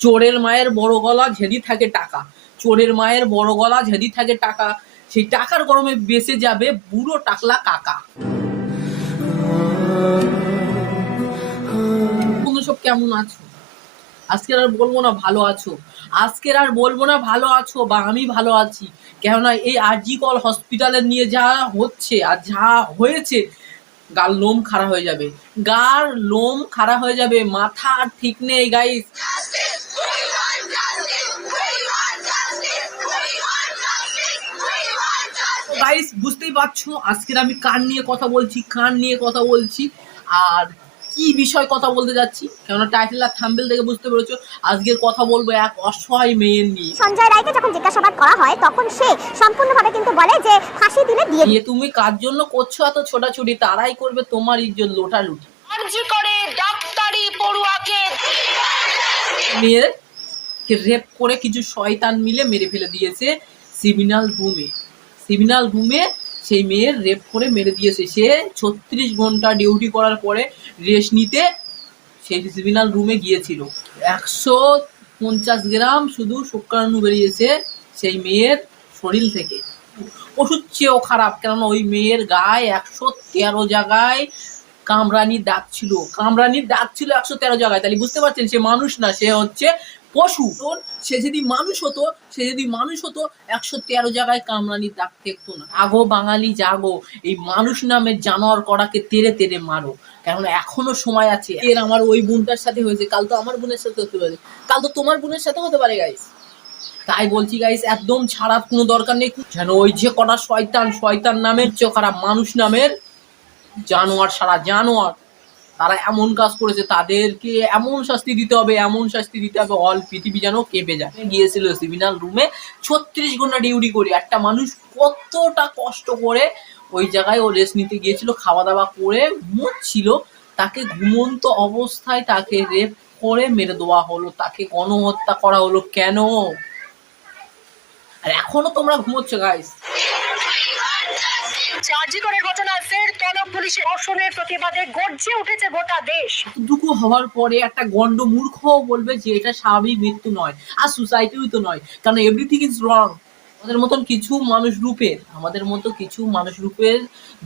চোরের মায়ের বড় গলা ঝেদি থাকে টাকা। চোরের মায়ের বড় গলা ঝেদি থাকে টাকা। সেই টাকার গরমে বেঁচে যাবে বুড়ো টাকলা কাকা। সব কেমন আছো? আজকের আর বলব না ভালো আছো। আজকের আর বলব না ভালো আছো বা আমি ভালো আছি। কেননা এই আরজি কল হসপিটালে নিয়ে যা হচ্ছে আর যা হয়েছে, গাল লোম খাড়া হয়ে যাবে। গার লোম খাড়া হয়ে যাবে, মাথা আর ঠিক নেই গাইস গাইস বুঝতেই পারছ আজকের আমি কান নিয়ে কথা বলছি কান নিয়ে কথা বলছি আর কি বিষয় কথা বলতে যাচ্ছি কেননা টাইটেল আর থাম্বেল থেকে বুঝতে পেরেছ আজকের কথা বলব এক অসহায় মেয়ের নিয়ে। সঞ্জয় রায়কে যখন জিজ্ঞাসাবাদ করা হয় তখন সে সম্পূর্ণভাবে কিন্তু বলে যে ফাঁসি দিলে দিয়ে তুমি কার জন্য করছ এত ছোটাছুটি? তারাই করবে তোমার ইজ্জত লোটালুটি। আরজি করে ডাক্তারি পড়ুয়াকে। মেয়ের রেপ করে কিছু শয়তান মিলে মেরে ফেলে দিয়েছে সিমিনাল রুমে। সিগন্যাল রুমে সেই মেয়ের রেপ করে মেরে দিয়েছে। সে ছত্রিশ ঘণ্টা ডিউটি করার পরে রেস্ট নিতে সেই সিগন্যাল রুমে গিয়েছিল। একশো পঞ্চাশ গ্রাম শুধু শুক্রাণু বেরিয়েছে সেই মেয়ের শরীর থেকে। ওষুধ চেয়েও খারাপ, কেননা ওই মেয়ের গায়ে একশো তেরো জায়গায় কামরানির দাগ ছিল। কামরানির দাগ ছিল একশো তেরো জায়গায়। তাহলে বুঝতে পারছেন, সে মানুষ না, সে হচ্ছে পশু। তোর সে যদি মানুষ হতো, সে যদি মানুষ হতো, একশো তেরো জায়গায় কামরানির দাগ থাকতো না। আগো বাঙালি, জাগো, এই মানুষ নামের জানোয়ার করাকে তেরে তেরে মারো। কেননা এখনও সময় আছে। এর আমার ওই বোনটার সাথে হয়েছে, কাল তো আমার বোনের সাথে হতে পারে। কাল তো তোমার বোনের সাথে হতে পারে গাইস তাই বলছি গাইস একদম ছাড়ার কোনো দরকার নেই। যেন ওই যে কটা শয়তান শয়তান নামের চেয়ে খারাপ মানুষ নামের জানোয়ার, সারা জানোয়ার। তারা এমন কাজ করেছে, তাদেরকে এমন শাস্তি দিতে হবে, এমন শাস্তি দিতে হবে অল পৃথিবী যেন কেঁপে যায়। গিয়েছিল সিভিনাল রুমে ছত্রিশ ঘণ্টা ডিউটি করে, একটা মানুষ কতটা কষ্ট করে ওই জায়গায় ও রেস্ট নিতে গিয়েছিল খাওয়া দাওয়া করে ঘুমোচ্ছিল তাকে ঘুমন্ত অবস্থায় তাকে রেপ করে মেরে দেওয়া হলো, তাকে গণহত্যা করা হলো, কেন? আর এখনও তোমরা ঘুমোচ্ছ গাইস আরজি করের ঘটনায় ফের তলব পুলিশের অসনের প্রতিবাদে গর্জে উঠেছে গোটা দেশ। এতটুকু হওয়ার পরে একটা গন্ড মূর্খ বলবে যে এটা স্বাভাবিক মৃত্যু নয়, আর সুসাইটিও তো নয়, কারণ এভরিথিং ইজ রং আমাদের মতন কিছু মানুষ রূপের, আমাদের মতো কিছু মানুষ রূপের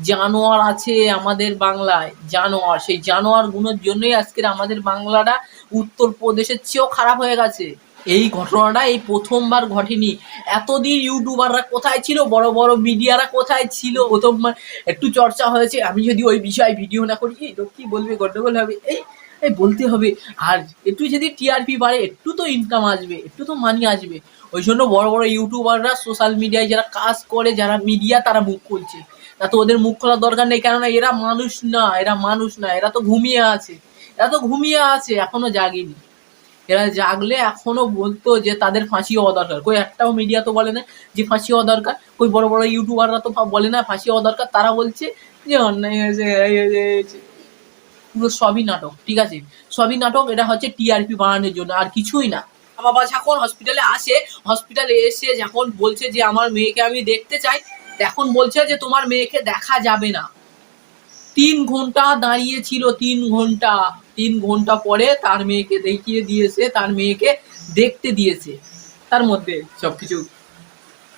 জানোয়ার আছে আমাদের বাংলায়, জানোয়ার। সেই জানোয়ার গুণের জন্যই আজকের আমাদের বাংলাটা উত্তরপ্রদেশের চেয়েও খারাপ হয়ে গেছে। এই ঘটনাটা এই প্রথমবার ঘটেনি। এতদিন ইউটিউবাররা কোথায় ছিল? বড় বড় মিডিয়ারা কোথায় ছিল? প্রথমবার একটু চর্চা হয়েছে। আমি যদি ওই বিষয়ে ভিডিও না করি, এই কি বলবে? গন্ডগোল হবে। এই এই বলতে হবে। আর একটু যদি টিআরপি বাড়ে, একটু তো ইনকাম আসবে, একটু তো মানি আসবে। ওই জন্য বড় বড় ইউটিউবাররা সোশ্যাল মিডিয়ায় যারা কাজ করে, যারা মিডিয়া তারা মুখ খুলছে। তা তো ওদের মুখ খোলার দরকার নেই। কেননা এরা মানুষ না, এরা মানুষ না, এরা তো ঘুমিয়ে আছে। এরা তো ঘুমিয়ে আছে, এখনও জাগেনি। এরা জাগলে এখনও বলতো যে তাদের ফাঁসি হওয়া দরকার। কই একটাও মিডিয়া তো বলে না যে ফাঁসি হওয়া দরকার। কই বড় বড় ইউটিউবাররা তো বলে না ফাঁসি হওয়া দরকার। তারা বলছে যে অন্যায় হয়েছে। পুরো সবই নাটক, ঠিক আছে? সবই নাটক, এটা হচ্ছে টিআরপি বাড়ানোর জন্য, আর কিছুই না। বাবা যখন হসপিটালে আসে হসপিটালে এসে যখন বলছে যে, আমার মেয়েকে আমি দেখতে চাই, তখন বলছে যে, তোমার মেয়েকে দেখা যাবে না। তিন ঘণ্টা দাঁড়িয়ে ছিল, তিন ঘণ্টা। তিন ঘণ্টা পরে তার মেয়েকে দেখিয়ে দিয়েছে, তার মেয়েকে দেখতে দিয়েছে। তার মধ্যে সবকিছু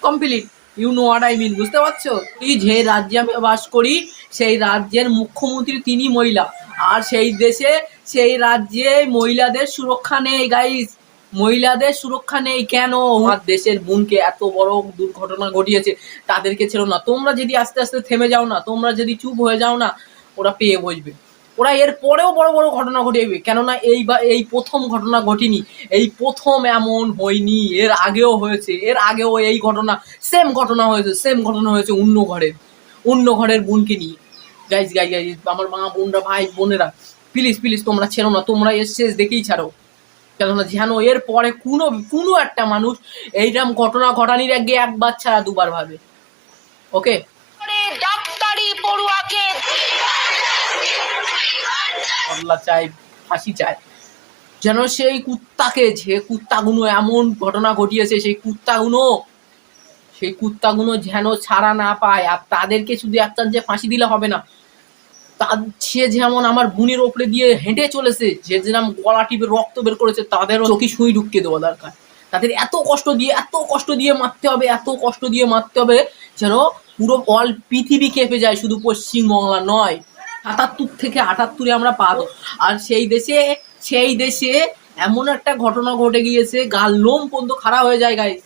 complete you know what I mean বুঝতে পারছ? এই যে রাজ্যে আমি বাস করি, সেই রাজ্যের মুখ্যমন্ত্রী তিনি মহিলা। আর সেই দেশে, সেই রাজ্যে মহিলাদের সুরক্ষা নেই গাইস মহিলাদের সুরক্ষা নেই কেন? আমার দেশের বোনকে এত বড় দুর্ঘটনা ঘটিয়েছে, তাদেরকে ছিল না। তোমরা যদি আস্তে আস্তে থেমে যাও না, তোমরা যদি চুপ হয়ে যাও না, ওরা পেয়ে বসবে। ওরা এর পরেও বড় বড় ঘটনা ঘটিয়ে কেননা এই বা, এই প্রথম ঘটনা ঘটেনি। এই প্রথম এমন হয়নি। এর আগেও হয়েছে। এর আগেও এই ঘটনা সেম ঘটনা হয়েছে সেম ঘটনা হয়েছে অন্য ঘরের। অন্য ঘরের বোনকে নিয়ে। গাইজ গাই গাইজ আমার মা, বোনরা, ভাই, বোনেরা প্লিজ প্লিজ তোমরা ছেড়ো না। তোমরা এর শেষ দেখেই ছাড়ো। কেননা যেন এর পরে কোনো কোনো একটা মানুষ এইরকম ঘটনা ঘটানির আগে একবার ছাড়া দুবার ভাবে। ওকে ডাক্তারি পড়ুয়াকে আল্লাহ চাই ফাঁসি চায়। যেন সেই কুত্তাকে, যে কুত্তাগুলো এমন ঘটনা ঘটিয়েছে, সেই কুত্তাগুলো সেই কুত্তাগুলো যেন ছাড়া না পায়। আর তাদেরকে শুধু একটা যে ফাঁসি দিলে হবে না, তার, সে যেমন আমার বুনের ওপরে দিয়ে হেঁটে চলেছে, যে যেরকম গলা টিপে রক্ত বের করেছে, তাদেরও চোখে সুই ঢুকিয়ে দেওয়া দরকার। তাদের এত কষ্ট দিয়ে, এত কষ্ট দিয়ে মারতে হবে, এত কষ্ট দিয়ে মারতে হবে, যেন পুরো অল পৃথিবী কেঁপে যায়, শুধু পশ্চিমবাংলা নয়। সাতাত্তর থেকে আটাত্তরে আমরা পাবো আর সেই দেশে সেই দেশে এমন একটা ঘটনা ঘটে গিয়েছে, গাল লোম পর্যন্ত খারাপ হয়ে যায় গাইস